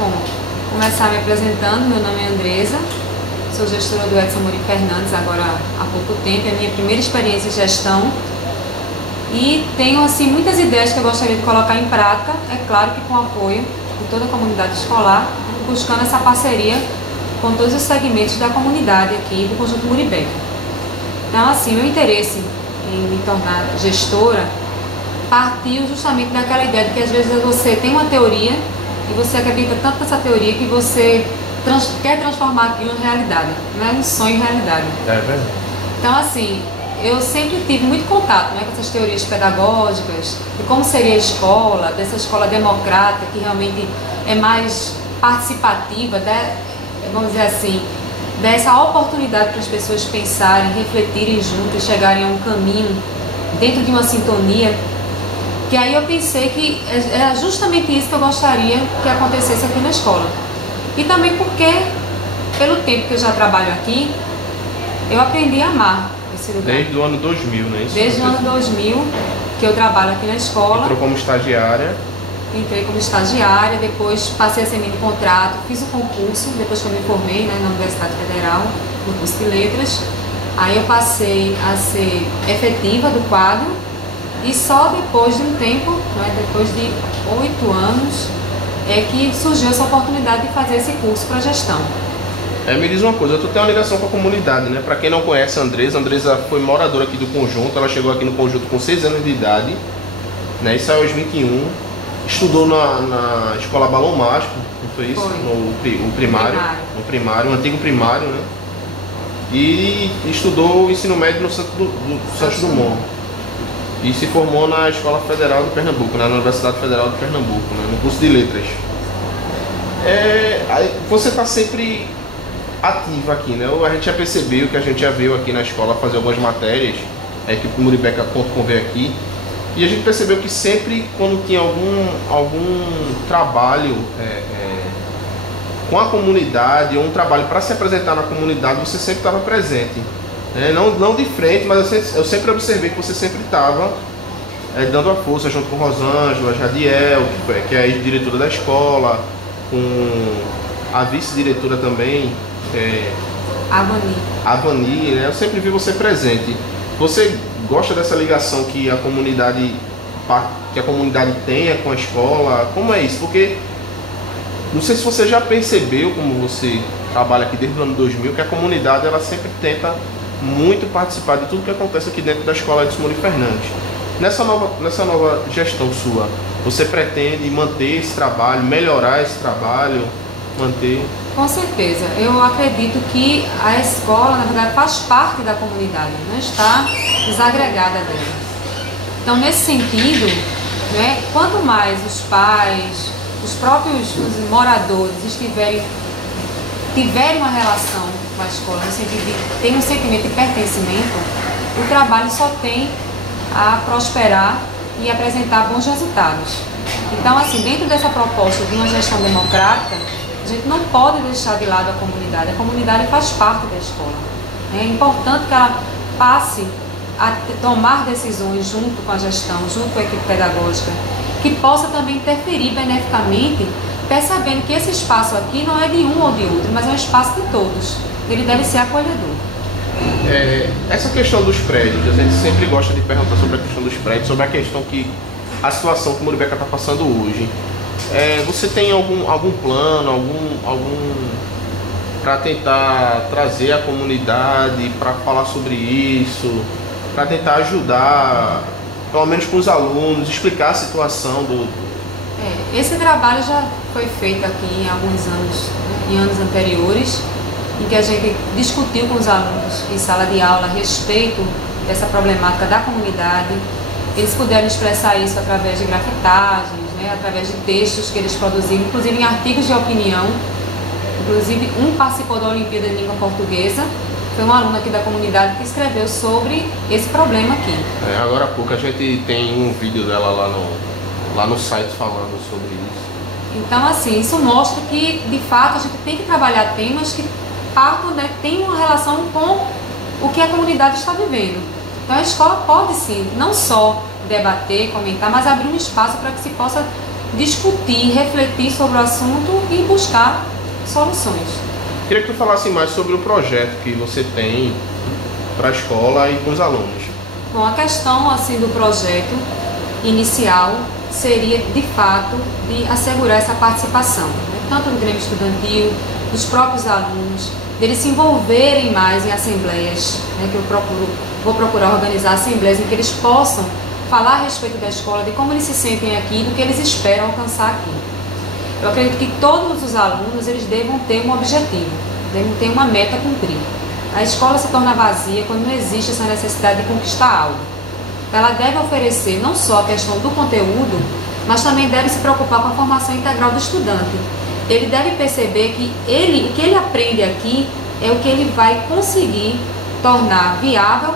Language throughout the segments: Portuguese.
Bom, começar me apresentando, meu nome é Andresa, sou gestora do Edson Amorim Fernandes agora há pouco tempo, é a minha primeira experiência em gestão e tenho assim muitas ideias que eu gostaria de colocar em prática, é claro que com o apoio de toda a comunidade escolar, buscando essa parceria com todos os segmentos da comunidade aqui do Conjunto Muribeca. Então assim, meu interesse em me tornar gestora partiu justamente daquela ideia de que às vezes você tem uma teoria e você acredita tanto nessa teoria que você quer transformar aquilo em realidade, né? Um sonho em realidade. É verdade. Então assim, eu sempre tive muito contato, né, com essas teorias pedagógicas, de como seria a escola, dessa escola democrática que realmente é mais participativa, vamos dizer assim, dessa oportunidade para as pessoas pensarem, refletirem juntos, chegarem a um caminho dentro de uma sintonia. Que aí eu pensei que era justamente isso que eu gostaria que acontecesse aqui na escola. E também porque, pelo tempo que eu já trabalho aqui, eu aprendi a amar esse lugar. Desde o ano 2000, né? Desde o ano 2000 que eu trabalho aqui na escola. Entrou como estagiária. Entrei como estagiária, depois passei a ser mini contrato, fiz o concurso, depois que eu me formei, né, na Universidade Federal, no curso de Letras. Aí eu passei a ser efetiva do quadro e só depois de um tempo, né, depois de 8 anos, é que surgiu essa oportunidade de fazer esse curso para gestão. Me diz uma coisa, tu tem uma ligação com a comunidade, né? Para quem não conhece a Andresa foi moradora aqui do Conjunto, ela chegou aqui no Conjunto com 6 anos de idade, né, e saiu aos 21. Estudou na escola Balão Mágico, não foi isso? Foi. No primário, o antigo primário, né? E estudou o ensino médio no Santos Dumont. E se formou na Escola Federal de Pernambuco, na Universidade Federal de Pernambuco, né? No curso de Letras. Você está sempre ativa aqui, né? A gente já percebeu que a gente já veio aqui na escola fazer algumas matérias, a equipe do Muribeca.com veio aqui. E a gente percebeu que sempre quando tinha algum trabalho com a comunidade, ou um trabalho para se apresentar na comunidade, você sempre estava presente. Não de frente, mas eu sempre observei que você sempre estava dando a força junto com Rosângela, Jadiel, que é a ex-diretora da escola, com a vice-diretora também, Avani, né? Eu sempre vi você presente. Você gosta dessa ligação que a comunidade tenha com a escola? Como é isso? Porque não sei se você já percebeu, como você trabalha aqui desde o ano 2000, que a comunidade ela sempre tenta muito participar de tudo que acontece aqui dentro da escola Edson Amorim Fernandes. Nessa nova gestão sua, você pretende manter esse trabalho, melhorar esse trabalho, manter? Com certeza. Eu acredito que a escola, na verdade, faz parte da comunidade, não está desagregada dela. Então, nesse sentido, né, quanto mais os pais, os próprios moradores tiverem uma relação com a escola, no sentido de ter um sentimento de pertencimento, o trabalho só tem a prosperar e apresentar bons resultados. Então, assim, dentro dessa proposta de uma gestão democrática, a gente não pode deixar de lado a comunidade faz parte da escola. É importante que ela passe a tomar decisões junto com a gestão, junto com a equipe pedagógica, que possa também interferir beneficamente, percebendo que esse espaço aqui não é de um ou de outro, mas é um espaço de todos. Ele deve ser acolhedor. Essa questão dos prédios, a gente sempre gosta de perguntar sobre a questão dos prédios, sobre a situação que o Muribeca está passando hoje. Você tem algum plano, para tentar trazer a comunidade para falar sobre isso, para tentar ajudar, pelo menos com os alunos, explicar a situação do... Esse trabalho já foi feito aqui em alguns anos, em anos anteriores, em que a gente discutiu com os alunos em sala de aula a respeito dessa problemática da comunidade. Eles puderam expressar isso através de grafitagens, né, através de textos que eles produziram, inclusive em artigos de opinião. Inclusive, um participou da Olimpíada de Língua Portuguesa, foi um aluno aqui da comunidade que escreveu sobre esse problema aqui. Agora há pouco a gente tem um vídeo dela lá no site falando sobre isso. Então, assim, isso mostra que, de fato, a gente tem que trabalhar temas que partam, né, tem uma relação com o que a comunidade está vivendo. Então, a escola pode, sim, não só debater, comentar, mas abrir um espaço para que se possa discutir, refletir sobre o assunto e buscar soluções. Queria que tu falasse mais sobre o projeto que você tem para a escola e com os alunos. Bom, a questão assim do projeto inicial seria de fato de assegurar essa participação, né? Tanto do Grêmio Estudantil, dos próprios alunos, deles se envolverem mais em assembleias, né? Que vou procurar organizar assembleias em que eles possam falar a respeito da escola, de como eles se sentem aqui, do que eles esperam alcançar aqui. Eu acredito que todos os alunos eles devam ter um objetivo, devem ter uma meta a cumprir. A escola se torna vazia quando não existe essa necessidade de conquistar algo. Ela deve oferecer não só a questão do conteúdo, mas também deve se preocupar com a formação integral do estudante. Ele deve perceber que o que ele aprende aqui é o que ele vai conseguir tornar viável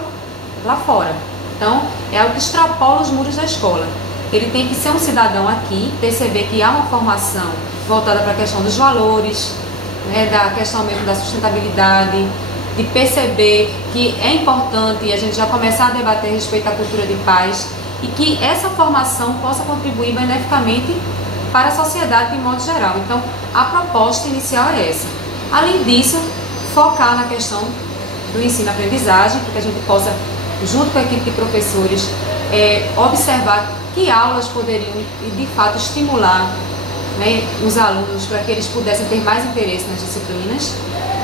lá fora. Então, é algo que extrapola os muros da escola. Ele tem que ser um cidadão aqui, perceber que há uma formação voltada para a questão dos valores, né, da questão mesmo da sustentabilidade, de perceber que é importante a gente já começar a debater a respeito da cultura de paz e que essa formação possa contribuir beneficamente para a sociedade de modo geral. Então, a proposta inicial é essa. Além disso, focar na questão do ensino-aprendizagem, para que a gente possa, junto com a equipe de professores, observar que aulas poderiam, de fato, estimular, né, os alunos para que eles pudessem ter mais interesse nas disciplinas.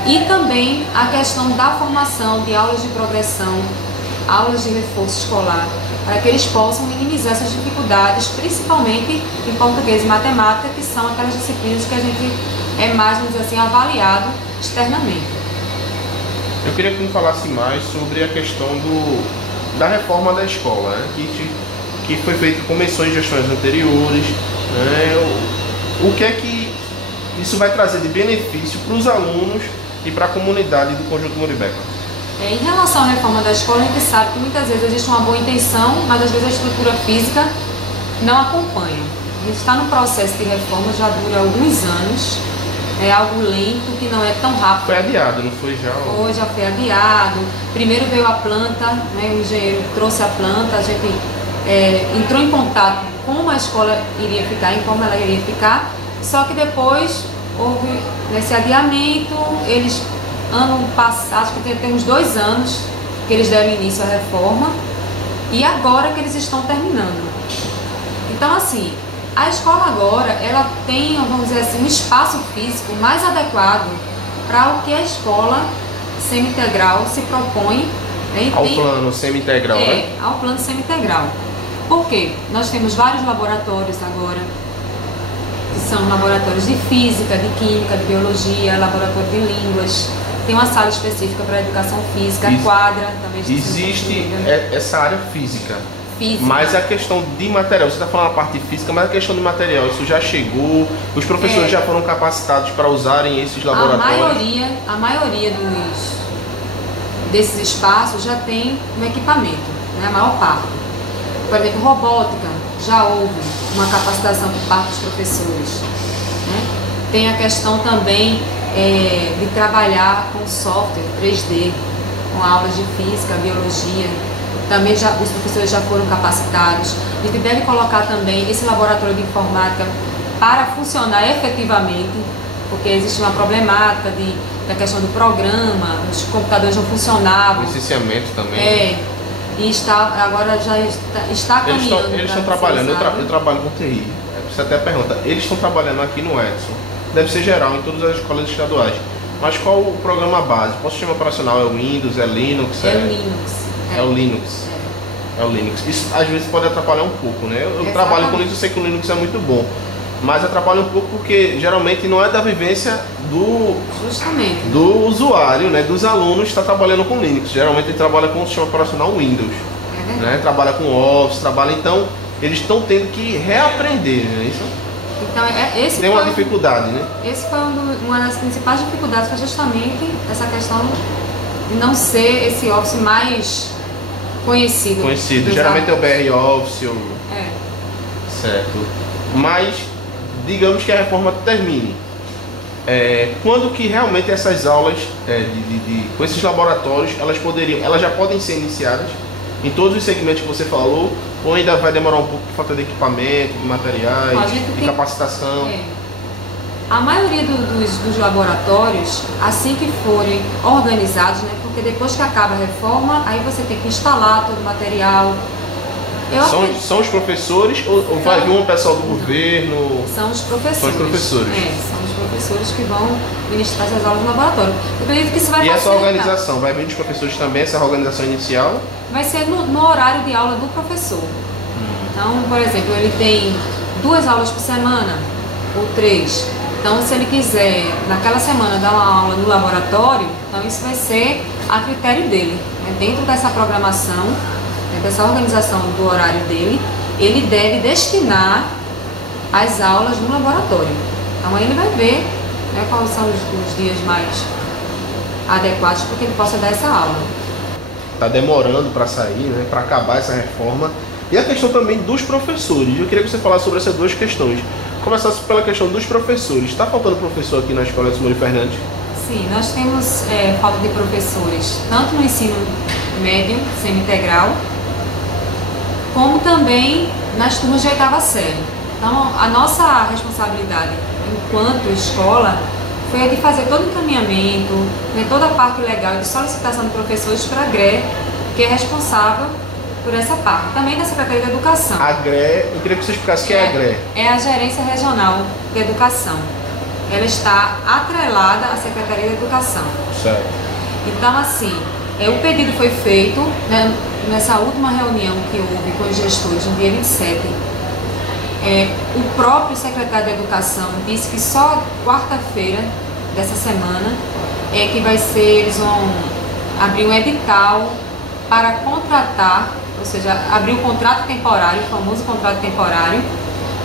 E também a questão da formação de aulas de progressão, aulas de reforço escolar, para que eles possam minimizar essas dificuldades, principalmente em português e matemática, que são aquelas disciplinas que a gente é mais, vamos dizer assim, avaliado externamente. Eu queria que me falasse mais sobre a questão da reforma da escola, né? Que foi feito, começou em gestões anteriores, né? O que é que isso vai trazer de benefício para os alunos e para a comunidade do Conjunto Muribeca? Em relação à reforma da escola, a gente sabe que muitas vezes existe uma boa intenção, mas às vezes a estrutura física não acompanha. A gente está no processo de reforma, já dura alguns anos, é algo lento, que não é tão rápido. Foi adiado, não foi já? Hoje já foi adiado. Primeiro veio a planta, né, o engenheiro trouxe a planta, a gente entrou em contato com como a escola iria ficar, em como ela iria ficar, só que depois houve esse adiamento. Eles, ano passado, acho que tem uns 2 anos que eles deram início à reforma, e agora que eles estão terminando. Então, assim, a escola agora, ela tem, vamos dizer assim, um espaço físico mais adequado para o que a escola semi-integral se propõe. Ao plano semi-integral, né? Ao plano semi-integral. Por quê? Nós temos vários laboratórios agora, que são laboratórios de física, de química, de biologia, laboratório de línguas. Tem uma sala específica para a educação física, a quadra também. Existe essa área física. Mas a questão de material, você está falando a parte física, mas a questão de material, isso já chegou, os professores já foram capacitados para usarem esses laboratórios? A maioria desses espaços já tem um equipamento, né? A maior parte. Por exemplo, robótica, já houve uma capacitação por parte dos professores, né? Tem a questão também de trabalhar com software 3D, com aulas de física, biologia. Também os professores já foram capacitados. A gente deve colocar também esse laboratório de informática para funcionar efetivamente, porque existe uma problemática da questão do programa, os computadores não funcionavam. Licenciamento também. E agora já está caminhando. Eles estão trabalhando, eu trabalho com TI. Você até pergunta, eles estão trabalhando aqui no Edson. Deve ser geral, em todas as escolas estaduais. Mas qual o programa base? O sistema operacional é o Windows, é Linux? É o Linux. É o Linux. É o Linux. Isso às vezes pode atrapalhar um pouco, né? Eu trabalho com Linux, eu sei que o Linux é muito bom, mas atrapalha um pouco porque geralmente não é da vivência do usuário, né? Dos alunos que está trabalhando com Linux. Geralmente ele trabalha com o sistema operacional Windows, né? Trabalha com Office, então eles estão tendo que reaprender, né? Isso. Então, esse tem uma dificuldade, né? Esse foi uma das principais dificuldades, foi justamente essa questão de não ser esse Office mais conhecido. Geralmente é o BR Office. Certo. Mas, digamos que a reforma termine. Quando que realmente essas aulas com esses laboratórios, elas já podem ser iniciadas? em todos os segmentos que você falou, ou ainda vai demorar um pouco por falta de equipamento, de materiais, de capacitação? A maioria dos laboratórios, assim que forem organizados, né, porque depois que acaba a reforma, aí você tem que instalar todo o material. São os professores ou vai vir um pessoal do governo? São os professores. São os professores. São os professores que vão ministrar essas aulas no laboratório. Eu acredito que isso vai facilitar. E essa organização, vai vir dos professores também, essa organização inicial? Vai ser no horário de aula do professor. Então, por exemplo, ele tem 2 aulas por semana, ou 3. Então, se ele quiser, naquela semana, dar uma aula no laboratório, então isso vai ser a critério dele. Né? Dentro dessa programação, dessa organização do horário dele, ele deve destinar as aulas no laboratório. Então aí ele vai ver, né, quais são os dias mais adequados para que ele possa dar essa aula. Está demorando para sair, né, para acabar essa reforma. E a questão também dos professores. Eu queria que você falasse sobre essas 2 questões. Começasse pela questão dos professores. Está faltando professor aqui na Escola Edson Moura Fernandes? Sim, nós temos falta de professores, tanto no ensino médio, semi-integral, como também nas turmas de 8ª série. Então, a nossa responsabilidade enquanto escola foi a de fazer todo o encaminhamento, né, toda a parte legal de solicitação de professores para a GRE, que é responsável por essa parte, também da Secretaria da Educação. A GRE, eu queria que você explicasse o que é a GRE. É a Gerência Regional de Educação. Ela está atrelada à Secretaria da Educação. Certo. Então, assim, o pedido foi feito, né, nessa última reunião que houve com os gestores, no dia 27. O próprio secretário da Educação disse que só quarta-feira dessa semana é que eles vão abrir um edital para contratar, ou seja, abrir o contrato temporário, o famoso contrato temporário,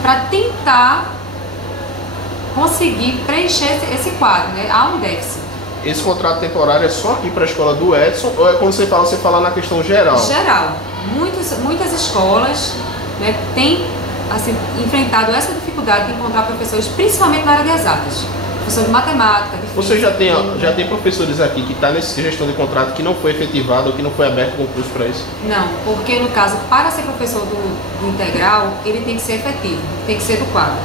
para tentar conseguir preencher esse quadro, né? Há um déficit. Esse contrato temporário é só aqui para a escola do Edson, ou é quando você fala na questão geral? Geral. Muitas escolas, né, têm assim, enfrentado essa dificuldade de encontrar professores, principalmente na área de exatas. Professor de matemática, de física. Você já tem professores aqui que estão nessa gestão de contrato que não foi efetivado ou que não foi aberto concurso para isso? Não, porque no caso, para ser professor do integral, ele tem que ser efetivo, tem que ser do quadro.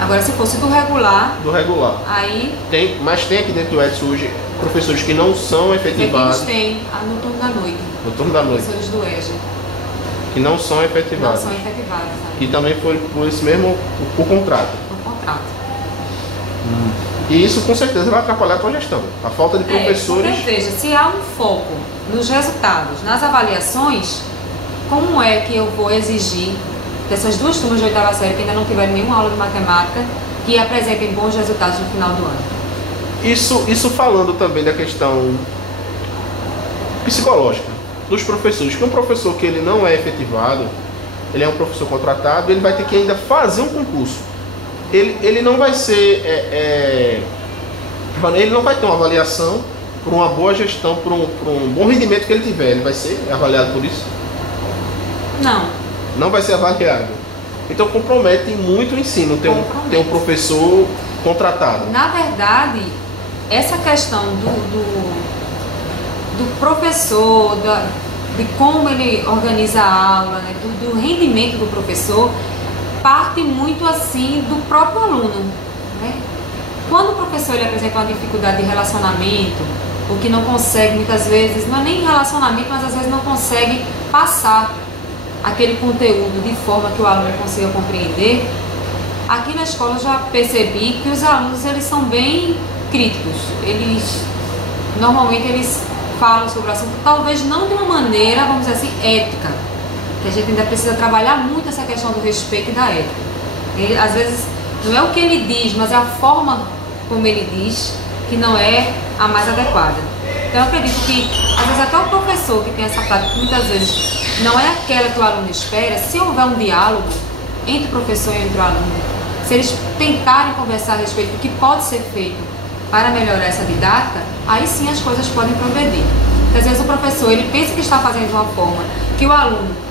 Agora, se fosse do regular... Do regular. Aí... Mas tem aqui dentro do Edson hoje professores que não são efetivados. Tem, no turno da noite. No turno da noite. Professores do EJA. Que não são efetivados. Não são efetivados. E também foi por esse mesmo, por contrato. Por contrato. E isso com certeza vai atrapalhar a tua gestão. A falta de professores... Porque, veja, se há um foco nos resultados, nas avaliações, como é que eu vou exigir dessas 2 turmas de 8ª série que ainda não tiveram nenhuma aula de matemática que apresentem bons resultados no final do ano? Isso falando também da questão psicológica dos professores, que um professor que ele não é efetivado, ele é um professor contratado, ele vai ter que ainda fazer um concurso. Ele não vai ser... ele não vai ter uma avaliação por uma boa gestão, por um bom rendimento que ele tiver. Ele vai ser avaliado por isso? Não vai ser avaliado. Então compromete muito o ensino ter um professor contratado. Na verdade, essa questão do professor, de como ele organiza a aula, né, do rendimento do professor, parte muito assim do próprio aluno, né? Quando o professor ele apresenta uma dificuldade de relacionamento, ou que não consegue muitas vezes, não é nem relacionamento, mas às vezes não consegue passar aquele conteúdo de forma que o aluno consiga compreender, aqui na escola eu já percebi que os alunos eles são bem críticos. Normalmente eles falam sobre o assunto, talvez não de uma maneira, vamos dizer assim, ética, que a gente ainda precisa trabalhar muito essa questão do respeito e da ética. Às vezes não é o que ele diz, mas é a forma como ele diz que não é a mais adequada. Então eu acredito que às vezes até o professor que tem essa prática, muitas vezes não é aquela que o aluno espera. Se houver um diálogo entre o professor e entre o aluno, se eles tentarem conversar a respeito do que pode ser feito para melhorar essa didática, aí sim as coisas podem progredir. Porque às vezes o professor ele pensa que está fazendo de uma forma que o aluno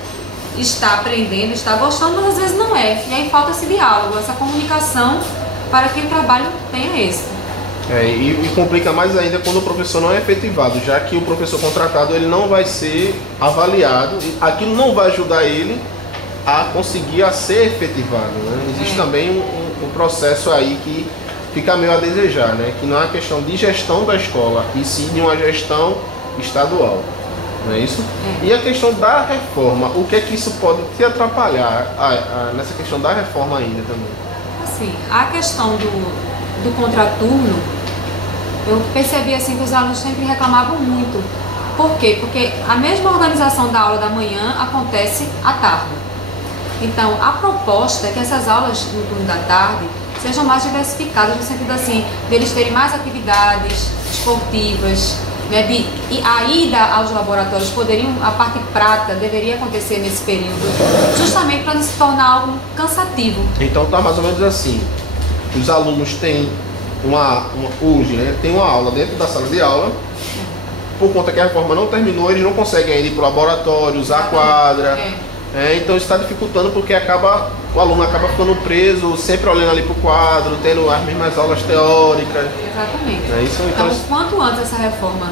está aprendendo, está gostando, mas às vezes não é. E aí falta esse diálogo, essa comunicação para que o trabalho tenha êxito. E complica mais ainda quando o professor não é efetivado, já que o professor contratado ele não vai ser avaliado, aquilo não vai ajudar ele a conseguir a ser efetivado, né? Existe também um processo aí que fica meio a desejar, né? Que não é questão de gestão da escola, e sim de uma gestão estadual, não é isso? E a questão da reforma, o que é que isso pode te atrapalhar nessa questão da reforma ainda também? Assim, a questão do contraturno, eu percebi assim que os alunos sempre reclamavam muito. Por quê? Porque a mesma organização da aula da manhã acontece à tarde. Então, a proposta é que essas aulas no turno da tarde sejam mais diversificadas, no sentido assim, deles terem mais atividades esportivas, né, e a ida aos laboratórios a parte prática deveria acontecer nesse período, justamente para não se tornar algo cansativo. Então tá mais ou menos assim, os alunos têm hoje, né, tem uma aula dentro da sala de aula, por conta que a reforma não terminou, eles não conseguem ainda ir para o laboratório, usar a quadra. Então isso está dificultando, porque o aluno acaba ficando preso, sempre olhando ali para o quadro, tendo as mesmas aulas teóricas. Exatamente. Isso, então, quanto antes essa reforma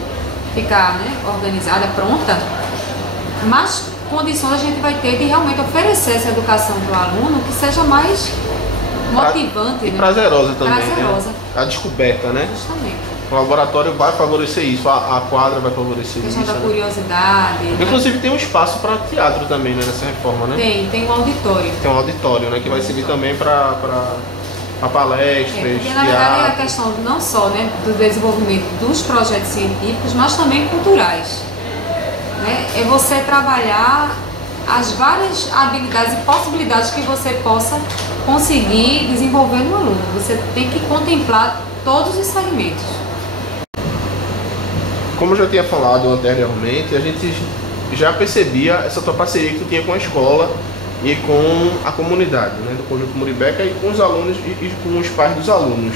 ficar, né, organizada, pronta, mais condições a gente vai ter de realmente oferecer essa educação para o aluno que seja mais motivante e né? prazerosa também. Prazerosa. Né? A descoberta, né? Justamente. O laboratório vai favorecer isso, a quadra vai favorecer isso. A questão da curiosidade. Né? Inclusive tem um espaço para teatro também, né, nessa reforma, né? Tem um auditório. Tem um auditório, né, que vai servir também para palestras, porque na verdade é a questão não só, né, do desenvolvimento dos projetos científicos, mas também culturais. Né? É você trabalhar as várias habilidades e possibilidades que você possa conseguir desenvolver no aluno. Você tem que contemplar todos os segmentos. Como eu já tinha falado anteriormente, a gente já percebia essa tua parceria que tu tinha com a escola e com a comunidade, né, do Conjunto Muribeca, e com os alunos e com os pais dos alunos.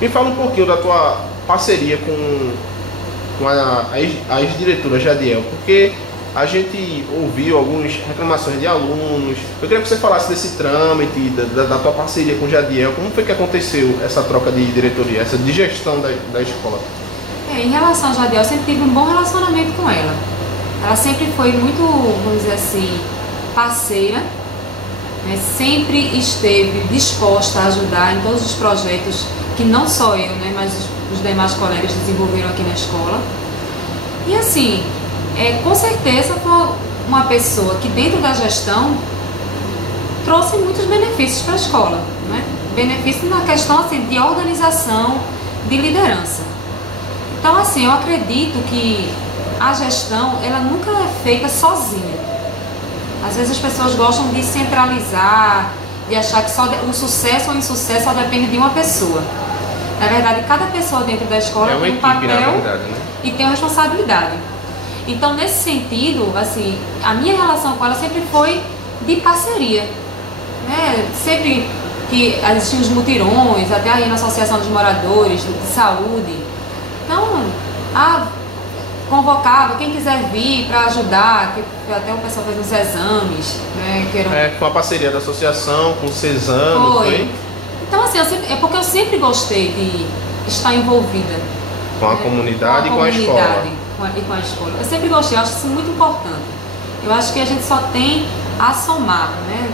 Me fala um pouquinho da tua parceria com a ex-diretora Jadiel, porque a gente ouviu algumas reclamações de alunos. Eu queria que você falasse desse trâmite, da tua parceria com Jadiel. Como foi que aconteceu essa troca de diretoria, essa de gestão da escola? Em relação a Jadiel, eu sempre tive um bom relacionamento com ela. Ela sempre foi muito, vamos dizer assim, parceira, né? Sempre esteve disposta a ajudar em todos os projetos que não só eu, né, mas os demais colegas desenvolveram aqui na escola. E assim, com certeza foi uma pessoa que dentro da gestão trouxe muitos benefícios para a escola, né? Benefícios na questão assim, de organização, de liderança. Então assim, eu acredito que a gestão ela nunca é feita sozinha. Às vezes as pessoas gostam de centralizar, de achar que só o sucesso ou o insucesso só depende de uma pessoa. Na verdade, cada pessoa dentro da escola tem um papel, na verdade, né? E tem uma responsabilidade. Então, nesse sentido, assim, a minha relação com ela sempre foi de parceria, né? Sempre que existiam os mutirões, até aí na Associação dos Moradores de Saúde. Então, convocava quem quiser vir para ajudar, que até o pessoal fez uns exames, né? Com a parceria da associação, com o Cesano, foi? Então, assim, porque eu sempre gostei de estar envolvida com a comunidade e com a escola. E com a escola. Eu sempre gostei, eu acho isso muito importante. Eu acho que a gente só tem a somar, né?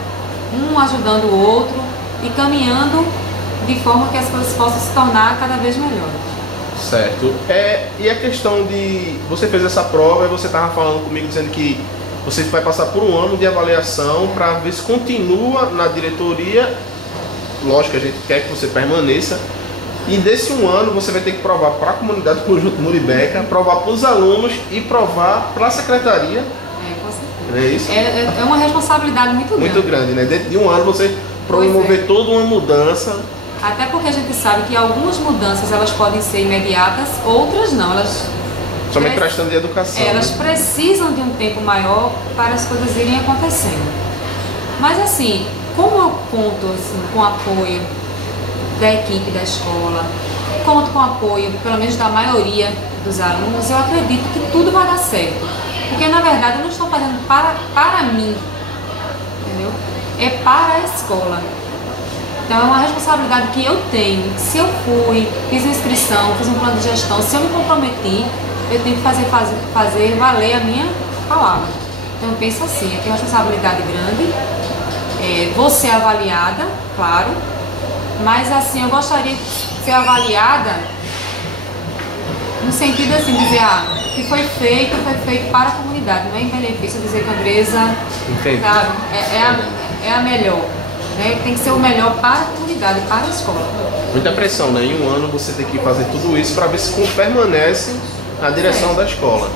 Um ajudando o outro e caminhando de forma que as coisas possam se tornar cada vez melhores. Certo. E a questão de... Você fez essa prova e você estava falando comigo dizendo que você vai passar por um ano de avaliação para ver se continua na diretoria. Lógico que a gente quer que você permaneça. E desse um ano você vai ter que provar para a comunidade do Conjunto Muribeca, provar para os alunos e provar para a secretaria. Com certeza. É isso? É uma responsabilidade muito grande. Muito grande, né? Dentro de um ano você promover toda uma mudança. Até porque a gente sabe que algumas mudanças elas podem ser imediatas, outras não. Elas somente tratando de educação. Elas precisam de um tempo maior para as coisas irem acontecendo. Mas assim, como eu conto assim, com o apoio da equipe da escola, conto com o apoio, pelo menos da maioria dos alunos, eu acredito que tudo vai dar certo. Porque na verdade eu não estou fazendo para mim, entendeu? É para a escola. Então é uma responsabilidade que eu tenho. Se eu fui, fiz uma inscrição, fiz um plano de gestão, se eu me comprometi, eu tenho que fazer valer a minha palavra. Então eu penso assim, eu tenho uma responsabilidade grande, vou ser avaliada, claro, mas assim, eu gostaria de ser avaliada no sentido assim, dizer, o que foi feito para a comunidade, não é em benefício dizer que a Andresa, sabe, é a melhor. Tem que ser o melhor para a comunidade, para a escola. Muita pressão, né? Em um ano você tem que fazer tudo isso para ver se permanece na direção da escola.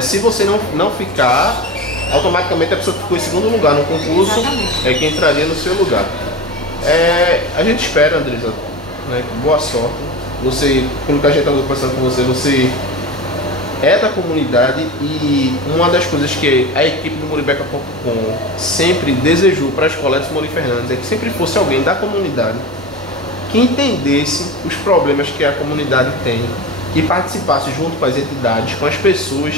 Se você não ficar, automaticamente a pessoa que ficou em segundo lugar no concurso é quem entraria no seu lugar. A gente espera, Andresa, né? Boa sorte. Você, como que a gente está conversando com você, você é da comunidade e uma das coisas que a equipe do Muribeca.com sempre desejou para a escola Edson Morim Fernandes é que sempre fosse alguém da comunidade que entendesse os problemas que a comunidade tem e participasse junto com as entidades, com as pessoas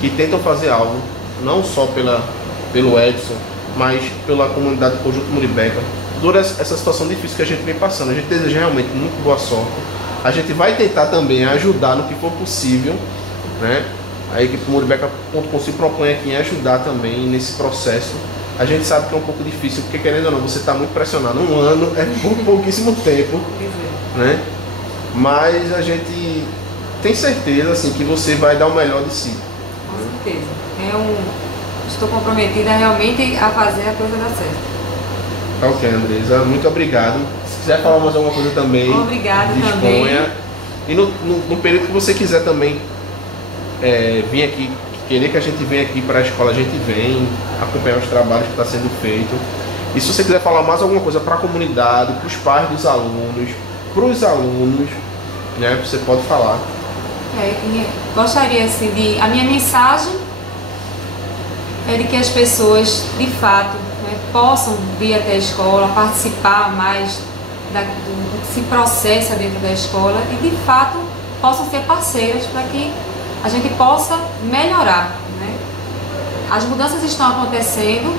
que tentam fazer algo, não só pelo Edson, mas pela comunidade do Conjunto Muribeca. Durante essa situação difícil que a gente vem passando, a gente deseja realmente muito boa sorte. A gente vai tentar também ajudar no que for possível, né? A equipe do Muribeca.com se propõe aqui em ajudar também nesse processo. A gente sabe que é um pouco difícil, porque querendo ou não, você está muito pressionado. Um ano é pouquíssimo tempo, né? Mas a gente tem certeza assim, que você vai dar o melhor de si. Com certeza. Estou comprometida realmente a fazer a coisa dar certo. Ok, Andresa, muito obrigado. Se quiser falar mais alguma coisa também, obrigada disponha. Também. E no período que você quiser também vir aqui, querer que a gente venha aqui para a escola, a gente vem acompanhar os trabalhos que está sendo feito. E se você quiser falar mais alguma coisa para a comunidade, para os pais dos alunos, para os alunos, né, você pode falar. Gostaria assim a minha mensagem é de que as pessoas de fato, né, possam vir até a escola, participar mais do que se processa dentro da escola e de fato possam ser parceiras para que a gente possa melhorar, né? As mudanças estão acontecendo,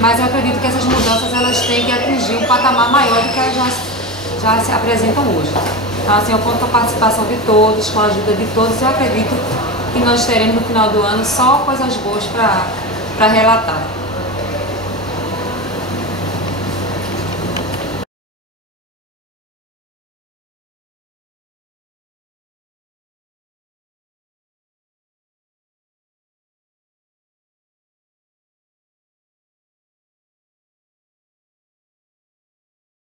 mas eu acredito que essas mudanças elas têm que atingir um patamar maior do que elas já se apresentam hoje. Então assim, eu conto com a participação de todos, com a ajuda de todos, eu acredito que nós teremos no final do ano só coisas boas para relatar.